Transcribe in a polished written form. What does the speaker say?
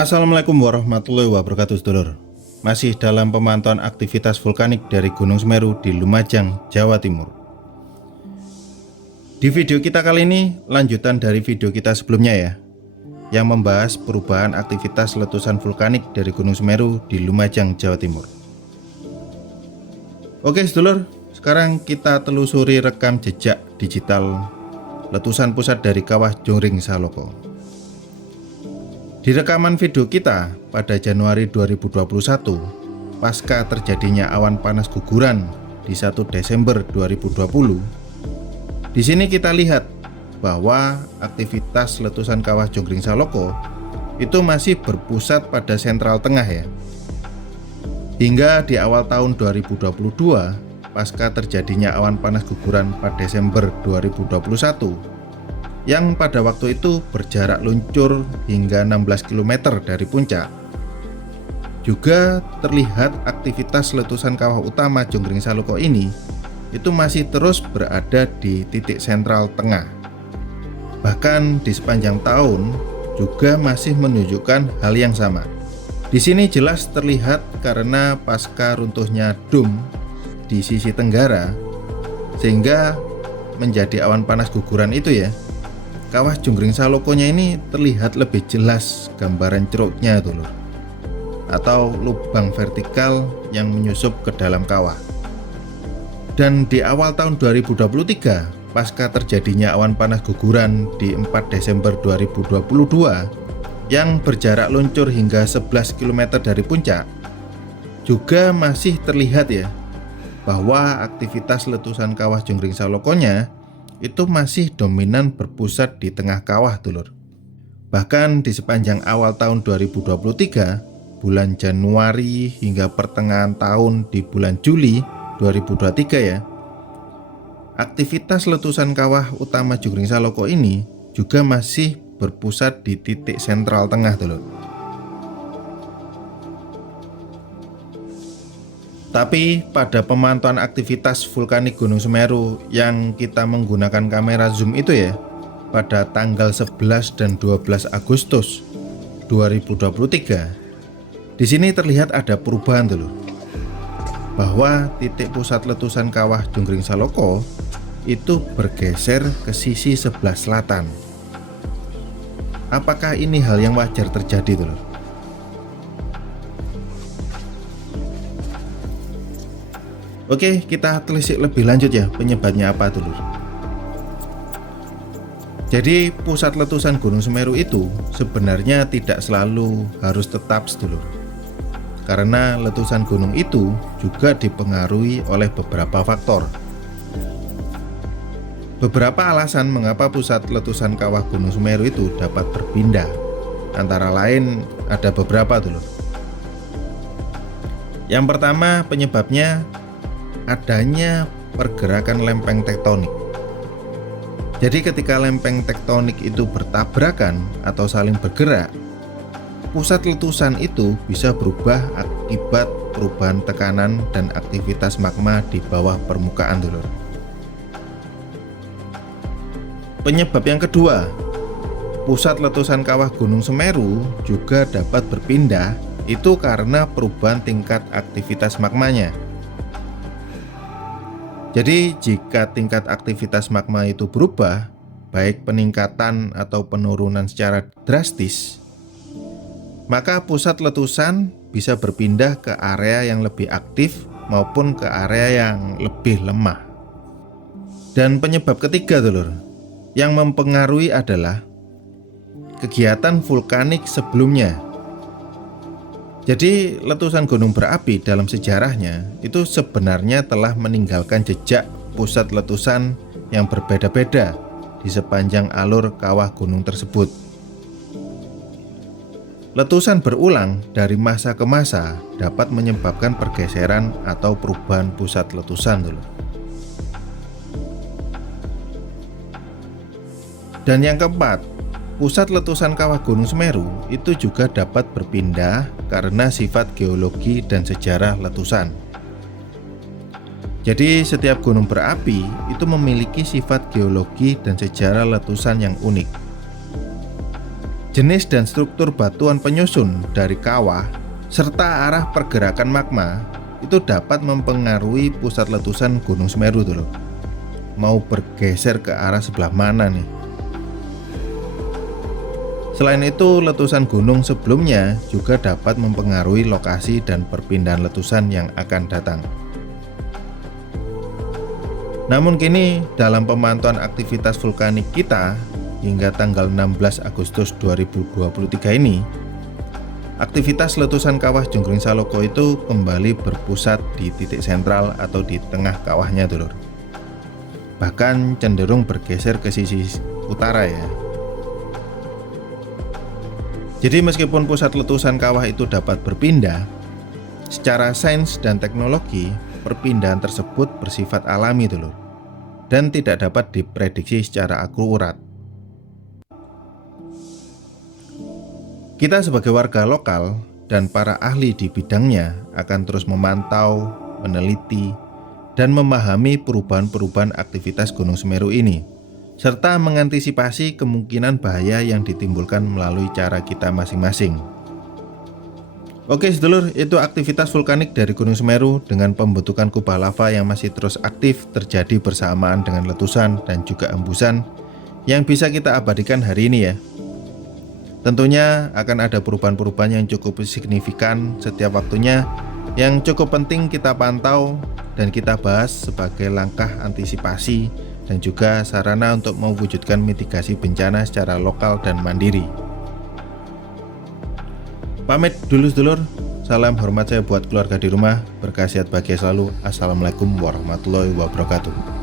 Assalamualaikum warahmatullahi wabarakatuh, sedulur. Masih dalam pemantauan aktivitas vulkanik dari Gunung Semeru di Lumajang, Jawa Timur. Di video kita kali ini lanjutan dari video kita sebelumnya ya, yang membahas perubahan aktivitas letusan vulkanik dari Gunung Semeru di Lumajang, Jawa Timur. Oke sedulur, sekarang kita telusuri rekam jejak digital letusan pusat dari Kawah Jongring Saloko. Di rekaman video kita pada Januari 2021, pasca terjadinya awan panas guguran di 1 Desember 2020, di sini kita lihat bahwa aktivitas letusan Kawah Jongring Saloko itu masih berpusat pada sentral tengah ya. Hingga di awal tahun 2022, pasca terjadinya awan panas guguran pada Desember 2021, yang pada waktu itu berjarak luncur hingga 16 km dari puncak. Juga terlihat aktivitas letusan kawah utama Jongring Saloko ini itu masih terus berada di titik sentral tengah. Bahkan di sepanjang tahun juga masih menunjukkan hal yang sama. Di sini jelas terlihat karena pasca runtuhnya dom di sisi tenggara sehingga menjadi awan panas guguran itu ya. Kawah Jongring Salokonya ini terlihat lebih jelas gambaran ceruknya itu loh, atau lubang vertikal yang menyusup ke dalam kawah. Dan di awal tahun 2023, pasca terjadinya awan panas guguran di 4 Desember 2022 yang berjarak luncur hingga 11 km dari puncak, juga masih terlihat ya bahwa aktivitas letusan Kawah Jongring Salokonya itu masih dominan berpusat di tengah kawah dulur. Bahkan di sepanjang awal tahun 2023, bulan Januari hingga pertengahan tahun di bulan Juli 2023 ya, aktivitas letusan kawah utama Jongring Saloko ini juga masih berpusat di titik sentral tengah dulur. Tapi pada pemantauan aktivitas vulkanik Gunung Semeru yang kita menggunakan kamera zoom itu ya, pada tanggal 11 dan 12 Agustus 2023, di sini terlihat ada perubahan dulu, bahwa titik pusat letusan kawah Jongring Saloko itu bergeser ke sisi sebelah selatan. Apakah ini hal yang wajar terjadi dulu? Oke, kita telisik lebih lanjut ya penyebabnya apa dulu. Jadi pusat letusan Gunung Semeru itu sebenarnya tidak selalu harus tetap dulu. Karena letusan gunung itu juga dipengaruhi oleh beberapa faktor. Beberapa alasan mengapa pusat letusan kawah Gunung Semeru itu dapat berpindah. Antara lain ada beberapa dulu. Yang pertama penyebabnya adanya pergerakan lempeng tektonik. Jadi ketika lempeng tektonik itu bertabrakan atau saling bergerak, pusat letusan itu bisa berubah akibat perubahan tekanan dan aktivitas magma di bawah permukaan dulur. Penyebab yang kedua, pusat letusan kawah Gunung Semeru juga dapat berpindah itu karena perubahan tingkat aktivitas magmanya. Jadi jika tingkat aktivitas magma itu berubah, baik peningkatan atau penurunan secara drastis, maka pusat letusan bisa berpindah ke area yang lebih aktif maupun ke area yang lebih lemah. Dan penyebab ketiga dulur, yang mempengaruhi adalah kegiatan vulkanik sebelumnya. Jadi letusan gunung berapi dalam sejarahnya itu sebenarnya telah meninggalkan jejak pusat letusan yang berbeda-beda di sepanjang alur kawah gunung tersebut. Letusan berulang dari masa ke masa dapat menyebabkan pergeseran atau perubahan pusat letusan dulu. Dan yang keempat, pusat letusan kawah Gunung Semeru itu juga dapat berpindah karena sifat geologi dan sejarah letusan. Jadi setiap gunung berapi itu memiliki sifat geologi dan sejarah letusan yang unik. Jenis dan struktur batuan penyusun dari kawah serta arah pergerakan magma itu dapat mempengaruhi pusat letusan Gunung Semeru dulu. Mau bergeser ke arah sebelah mana nih? Selain itu, letusan gunung sebelumnya juga dapat mempengaruhi lokasi dan perpindahan letusan yang akan datang. Namun kini dalam pemantauan aktivitas vulkanik kita hingga tanggal 16 Agustus 2023 ini, aktivitas letusan kawah Jonggring Saloko itu kembali berpusat di titik sentral atau di tengah kawahnya dulur. Bahkan cenderung bergeser ke sisi utara ya. Jadi meskipun pusat letusan kawah itu dapat berpindah, secara sains dan teknologi perpindahan tersebut bersifat alami dulur, dan tidak dapat diprediksi secara akurat. Kita sebagai warga lokal dan para ahli di bidangnya akan terus memantau, meneliti, dan memahami perubahan-perubahan aktivitas Gunung Semeru ini, serta mengantisipasi kemungkinan bahaya yang ditimbulkan melalui cara kita masing-masing. Oke sedulur, itu aktivitas vulkanik dari Gunung Semeru dengan pembentukan kubah lava yang masih terus aktif terjadi bersamaan dengan letusan dan juga embusan yang bisa kita abadikan hari ini ya. Tentunya akan ada perubahan-perubahan yang cukup signifikan setiap waktunya yang cukup penting kita pantau dan kita bahas sebagai langkah antisipasi dan juga sarana untuk mewujudkan mitigasi bencana secara lokal dan mandiri. Pamit dulu sedulur, salam hormat saya buat keluarga di rumah, berkah sehat bahagia selalu. Assalamualaikum warahmatullahi wabarakatuh.